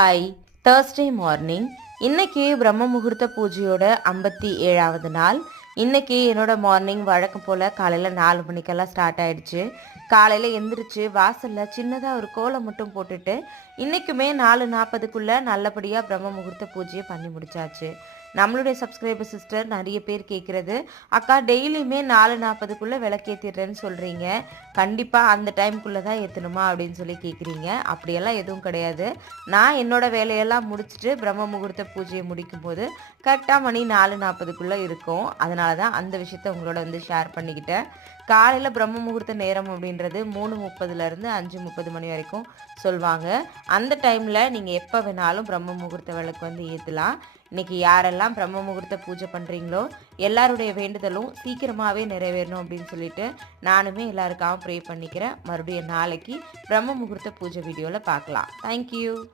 Hi, Thursday morning. இன்னைக்கு பிரம்ம முகூர்த்த பூஜையோட 57வது நாள். இன்னைக்கு என்னோட மார்னிங் வழக்கம் போல் காலையில் 4 மணிக்கெல்லாம் ஸ்டார்ட் ஆயிடுச்சு. காலையில் எந்திரிச்சு வாசலில் சின்னதாக ஒரு கோலம் மட்டும் போட்டுட்டு இன்றைக்குமே 4:40க்குள்ளே நல்லபடியாக பிரம்ம முகூர்த்த பூஜையை பண்ணி முடிச்சாச்சு. நம்மளுடைய சப்ஸ்கிரைபர் சிஸ்டர் நிறைய பேர் கேட்குறது, அக்கா டெய்லியுமே 4:40க்குள்ளே விளக்கேற்றிடுறேன்னு சொல்கிறீங்க, கண்டிப்பாக அந்த டைமுக்குள்ளே தான் ஏற்றணுமா அப்படின்னு சொல்லி கேட்குறீங்க. அப்படியெல்லாம் எதுவும் கிடையாது. நான் என்னோடய வேலையெல்லாம் முடிச்சுட்டு பிரம்ம முகூர்த்த பூஜையை முடிக்கும்போது கரெக்டாக மணி 4:40க்குள்ளே இருக்கும். அதனால தான் அந்த விஷயத்த உங்களோட ஷேர் பண்ணிக்கிட்டேன். காலையில் பிரம்ம முகூர்த்த நேரம் அப்படின்றது 3:30லேருந்து 5:30 மணி வரைக்கும் சொல்லுவாங்க. அந்த டைமில் நீங்கள் எப்போ வேணாலும் பிரம்ம முகூர்த்த விளக்கு ஏற்றலாம். இன்றைக்கி யாரெல்லாம் பிரம்ம முகூர்த்த பூஜை பண்ணுறீங்களோ எல்லாருடைய வேண்டுதலும் சீக்கிரமாகவே நிறைவேறணும் அப்படின்னு சொல்லிட்டு நானுமே எல்லாருக்காகவும் ப்ரே பண்ணிக்கிறேன். மறுபடியும் நாளைக்கு பிரம்ம முகூர்த்த பூஜை வீடியோவில் பார்க்கலாம். தேங்க்யூ.